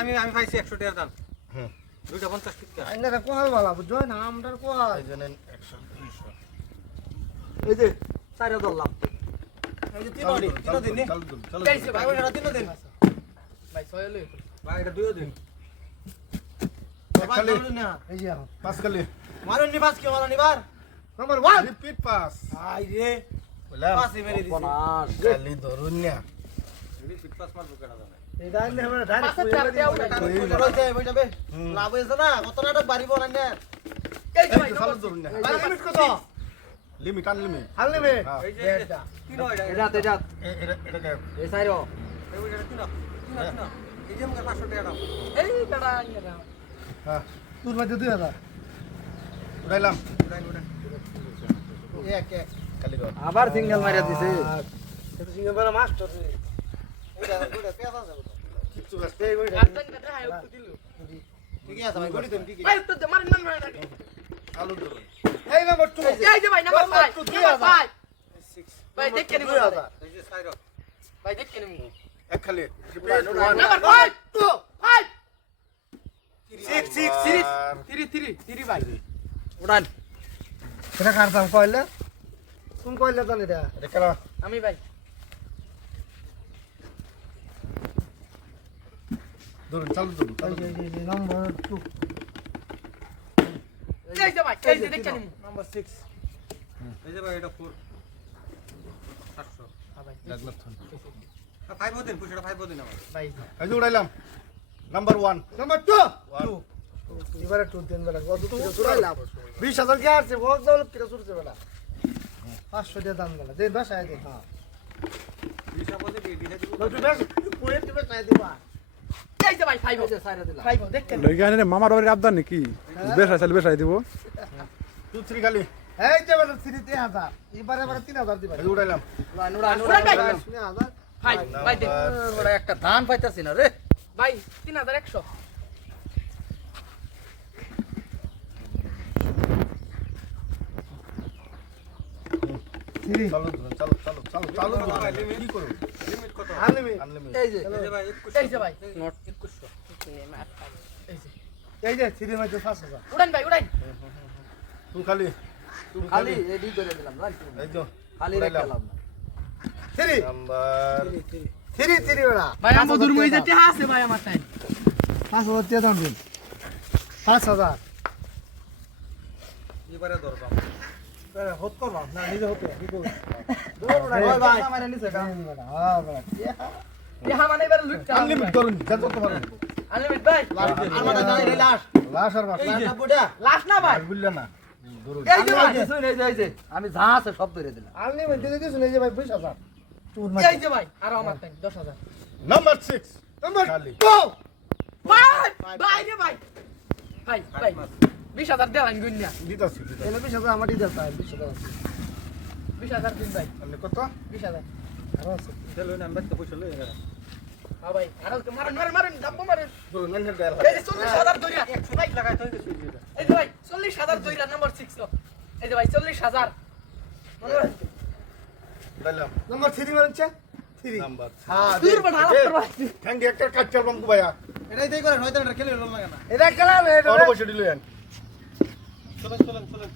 আমি পাইছি একশো টাকার দাম। দুইটা পঞ্চাশ টিকা কোহাল বালা বুঝছ না যে নেন, একশো, দুইশো। এই যে চারে ধরলাম। এই যে তিন দিন। ভাই তিন দিন। ভাই ছয় ভাই এটা দুইও দিন। খালি, এই যে পাঁচ খালি। মারুন নিবাস কে মারো নিবার নাম্বার 1 Repeat pass। আই রে। বললাম, পাঁচই মেরে দিছি। খালি ধরুন না। ফিট পাস মারবো কেডা জানে? এই দাইন নে আমরা পাঁচের চারটে আউট কই যাবে কই যাবে লাভ হইছে না কত নাটক বাড়িব না নে। এই ভাই যে ধরুন না। লিমিট কত? Limit, unlimit। হাল নেবে। এই যে এই যে, এটা এটা। এটা এটা এ- এই সাইরো। এই যে, এটা তিনও তিনও তিনও এই যে আমাকে পাঁচশো টাকা দাম এই ইয়া হ্যাঁ, তোর মধ্যে 2000 উড়াইলাম। উড়াই, উড়াই। এক এক। খালি কর। আবার সিঙ্গেল মারিয়া দিছে। সিঙ্গেল মারা মাস্টার আছে ভাই গড়ি দেন ঠিক ভাই উত্তর দে মারেন মারেন মারেন চালু ধরুন। এই নাম্বার 2 এই যে ভাই নাম্বার নাম্বার 5 two, দুই নাম্বার হাজার। 5 ভাই দেখে নিব 2000 এই যে সাইরো ভাই দেখে উড়ান, one। নাম্বার 5 2 5 সিক্স সিক্স আর 3 3 3 ভাই উড়ান এটা কার দাম কইলে? তুমি কইলে জানি এটা? এটা খেলা। আমি ভাই। ধরুন, চালু ধরুন, নাম্বার 2 এই যে ভাই এই যে দেখে নাম্বার 6 এই যে ভাই এটা ফোর সাতশো হ্যাঁ ভাই। ফাইভ দিন পুষটা ফাইভ দিন আমার। ভাই। এই যে উড়াইলাম। Number one, number 2 one। এবারে 2 দেন বেলা কত কিলো চুরাইলাম 20000 কি আছে বহুত দৌলত কিলো চুরছে বেলা 500 টাকা দাম বেলা। দে 10 আই দে হ্যাঁ বিশা বলতে দিয়ে দিয়ে দিব নতুন বেশ পুরে দিবে চাই দিবা এই যে ভাই 5 এই যে সাইরা দিলাম 5 দেখে নিব লইগানে মামার বাড়ির আবদার নাকি? বেসাই চাইলে বেসাই দিব। Two, three খালি। এই যে বেলা 3000 এবারে এবারে 3000 দিবা। উড়াইলাম। নুরা নুরা উড়ান ভাই। 3000 ভাই ভাই দেখ Number- ওরা একটা ধান পাইতাছি না রে। ভাই 3100 চালু ধরুন, চালু, চালু, চালু, চালু ধরুন। কি করুন? লিমিট কত? আনলিমি Unlimit। এই যে এই যে ভাই একুশ এই যে ভাই। নোট একুশশো। এই যে। এই যে থ্রি মাইতে 5000 উড়ান ভাই উড়ান। Two খালি। খালি। রেডি করে দিলাম খালি। রাখলাম থ্রি Number থ্রি থ্রি ওরা। ভাই আমার দুর্মই যেতে আছে ভাই আমার টাইম পাঁচ হাজার টাকা দাম দিন। পাঁচ হাজার। এবারে ধরবাম হত করবা? না নিজে হতে কি করবে? ইহা মানে এবার লুটটা unlimit ধরুন, যত পারেন। আনলিমিট ভাই। লাশ আর মাছ। লাস্ট না ভাই। বুঝলেন না? এই যে ভাই। আমি যা আছে সব ধরে দিলাম। আনলিমিট দিছ এই যে ভাই বিশ হাজার। এই যে ভাই আর আমার টাইম 10000 Number six, নাম্বার খালি। ভাই ভাই রে ভাই। ভাই ভাই 20000 দেন গুন্না দিতাছি, দিতাছি। এনে বিশ হাজার আমার দিতে চাই বিশ হাজার 20000 দিন ভাই। আপনি কত? 20000 আরও আছে। চলো নাম্বার তো লই হ্যাঁ ভাই আর মারেন মারেন মারেন দাব্বো মারেন। ধরুন, এনে দেয়াল এই যে 40000 দরিয়া ভাই লাগাই তো এই ভাই 40000 দরিয়া নাম্বার 6 এই যে ভাই 40000 মনে উড়াইলাম। নাম্বার থ্রি মারছে থ্রি three. হ্যাঁ দূর বড় হাত ভাই ঠ্যাঙ্গে একটা কাচ্চার বঙ্কু ভাইয়া। এটাই তাই করে হয়তো এটা খেলে লোন লাগে না এটা খেলা আরও পয়সা দিলেন। চলেন চলেন চলেন